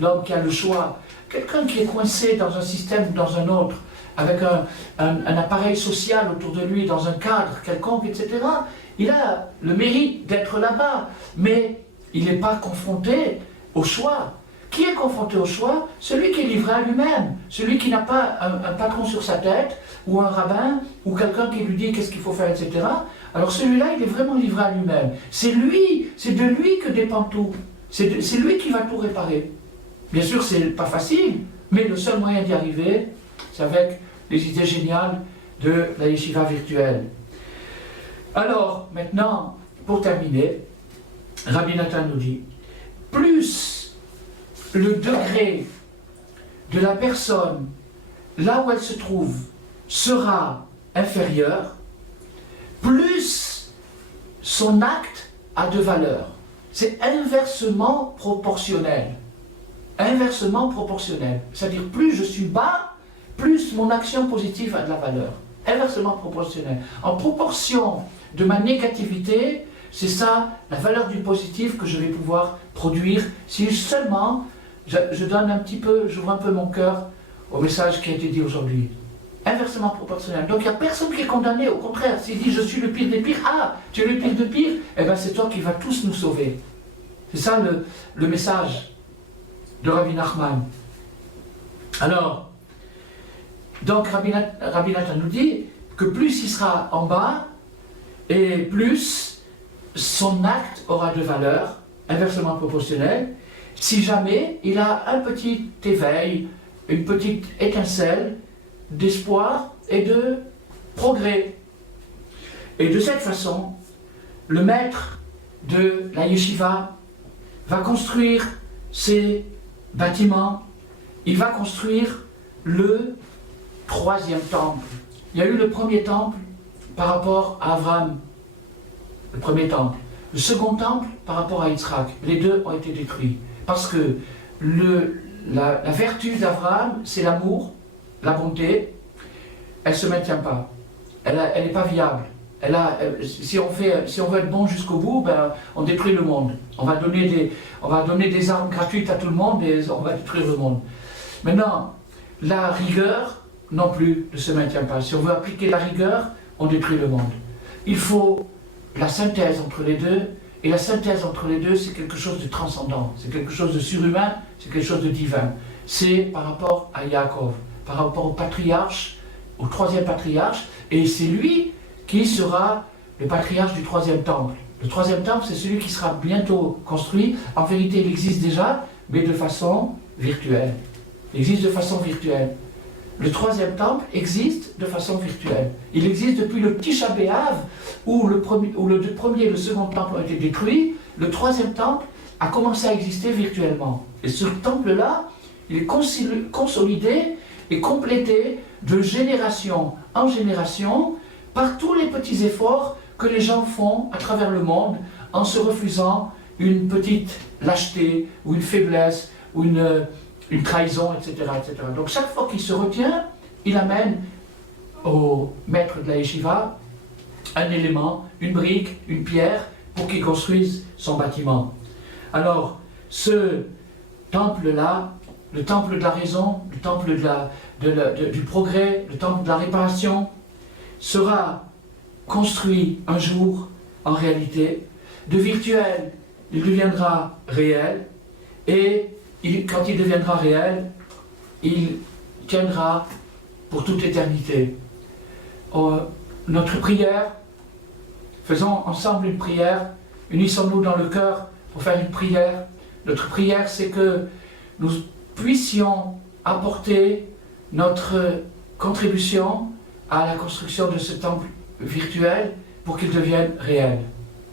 l'homme qui a le choix, quelqu'un qui est coincé dans un système ou dans un autre, avec un appareil social autour de lui, dans un cadre quelconque, etc., il a le mérite d'être là-bas, mais il n'est pas confronté au choix. Qui est confronté au choix? Celui qui est livré à lui-même, celui qui n'a pas un patron sur sa tête, ou un rabbin, ou quelqu'un qui lui dit qu'est-ce qu'il faut faire, etc. Alors celui-là, il est vraiment livré à lui-même. C'est lui, c'est de lui que dépend tout. C'est lui qui va tout réparer. Bien sûr, c'est pas facile, mais le seul moyen d'y arriver, c'est avec les idées géniales de la yeshiva virtuelle. Alors, maintenant, pour terminer, Rabbi Nathan nous dit, plus le degré de la personne, là où elle se trouve, sera inférieur, plus son acte a de valeur. C'est inversement proportionnel. Inversement proportionnel. C'est-à-dire, plus je suis bas, plus mon action positive a de la valeur. Inversement proportionnel. En proportion de ma négativité, c'est ça, la valeur du positif que je vais pouvoir produire si seulement je donne un petit peu, j'ouvre un peu mon cœur au message qui a été dit aujourd'hui. Inversement proportionnel. Donc il n'y a personne qui est condamné, au contraire. S'il dit je suis le pire des pires, ah, tu es le pire des pires, eh bien c'est toi qui vas tous nous sauver. C'est ça le message de Rabbi Nachman. Alors, donc Rabbi Nathan nous dit que plus il sera en bas, et plus son acte aura de valeur, inversement proportionnelle, si jamais il a un petit éveil, une petite étincelle d'espoir et de progrès. Et de cette façon, le maître de la yeshiva va construire ses bâtiments, il va construire le troisième temple. Il y a eu le premier temple par rapport à Abraham, le premier temple. Le second temple par rapport à Yitzhak. Les deux ont été détruits. Parce que la vertu d'Abraham, c'est l'amour, la bonté, elle ne se maintient pas. Elle n'est pas viable. Si on veut être bon jusqu'au bout, ben, on détruit le monde. On va donner des armes gratuites à tout le monde et on va détruire le monde. Maintenant, la rigueur non plus ne se maintient pas. Si on veut appliquer la rigueur, on détruit le monde. Il faut la synthèse entre les deux, et la synthèse entre les deux, c'est quelque chose de transcendant, c'est quelque chose de surhumain, c'est quelque chose de divin. C'est par rapport à Yaakov, par rapport au patriarche, au troisième patriarche, et c'est lui qui sera le patriarche du troisième temple. Le troisième temple, c'est celui qui sera bientôt construit. En vérité, il existe déjà, mais de façon virtuelle. Il existe de façon virtuelle. Le troisième temple existe de façon virtuelle. Il existe depuis le Tisha B'Av, où le premier et le second temple ont été détruits. Le troisième temple a commencé à exister virtuellement. Et ce temple-là, il est consolidé et complété de génération en génération par tous les petits efforts que les gens font à travers le monde en se refusant une petite lâcheté ou une faiblesse ou une trahison, etc., etc. Donc chaque fois qu'il se retient, il amène au maître de la yeshiva un élément, une brique, une pierre, pour qu'il construise son bâtiment. Alors, ce temple-là, le temple de la raison, le temple du progrès, le temple de la réparation, sera construit un jour en réalité. De virtuel, il deviendra réel, et quand il deviendra réel, il tiendra pour toute éternité. Notre prière, faisons ensemble une prière, unissons-nous dans le cœur pour faire une prière. Notre prière, c'est que nous puissions apporter notre contribution à la construction de ce temple virtuel pour qu'il devienne réel.